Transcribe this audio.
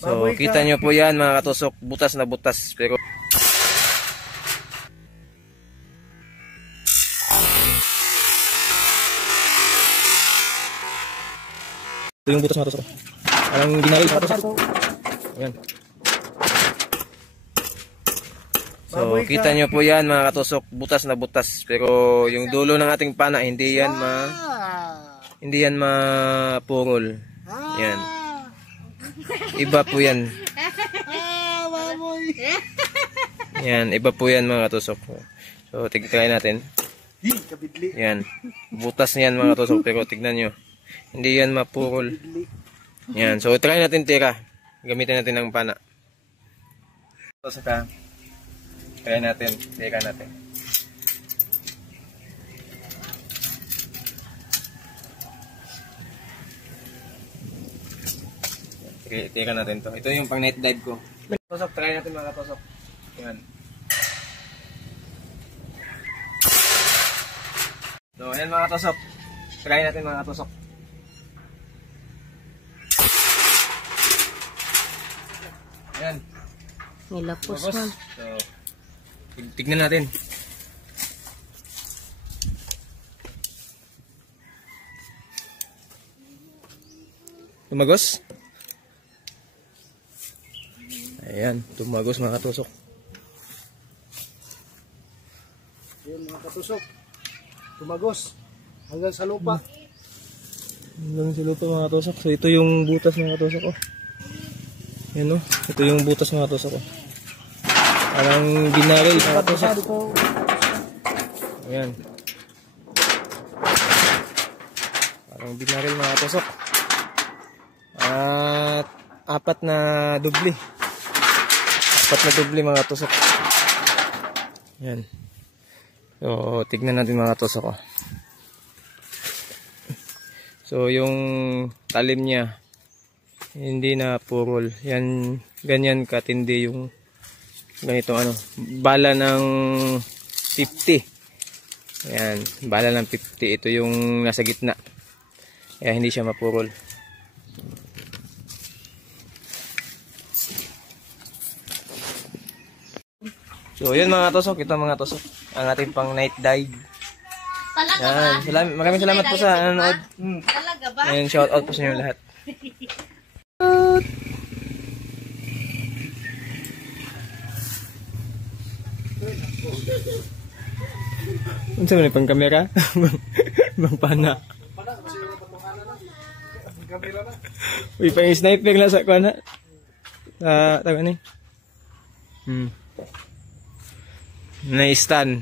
So kita nyo po yan mga katusok, butas na butas. Pero ito yung butas mga katusok. Parang binaril mga katusok. Ayan. So kita nyo po yan mga katusok, butas na butas. Pero yung dulo ng ating pana hindi yan mapurol. Yan. Iba po yan. Yan, iba po yan mga katusok. So tignan natin. Yan. Butas niyan mga katusok, pero tignan nyo. Hindi yan mapurol. Yan. So try natin tira. Gamitin natin ng pana. So saka try natin, tira natin. Okay, tira natin to. Ito yung pang night dive ko. Tusok, try natin mga katusok. Yan. So, ayan mga katusok. Try natin mga katusok. Ayan. May lapos man. So, tignan natin. Tumagos? Ayan, tumagos mga katusok. Ayan mga katusok. Tumagos. Hanggang sa lupa. Hanggang sa lupa mga katusok. So ito yung butas mga katusok ko. Ayan o. Ito yung butas mga katusok ko. Parang binaril mga katusok. Ayan. Parang binaril mga katusok. At apat na dubli. Apat na dubli mga katusok. Ayan. So, tignan natin mga katusok ko. So, yung talim niya hindi na purol. Yan, ganyan katindi yung ganito ano, bala ng 50. Ayan, bala ng 50. Ito yung nasa gitna. Kaya hindi siya mapurol. So, yun mga tusok. Ito mga tusok. Ang ating pang night dive. Talaga ba? Maraming salamat po sa nanonood. Talaga ba? And shout out po sa inyo lahat. Ano sa mga pang kamera? Bang pana. Uy, pang sniper na sa kuha na. Taga ni. Na-stand.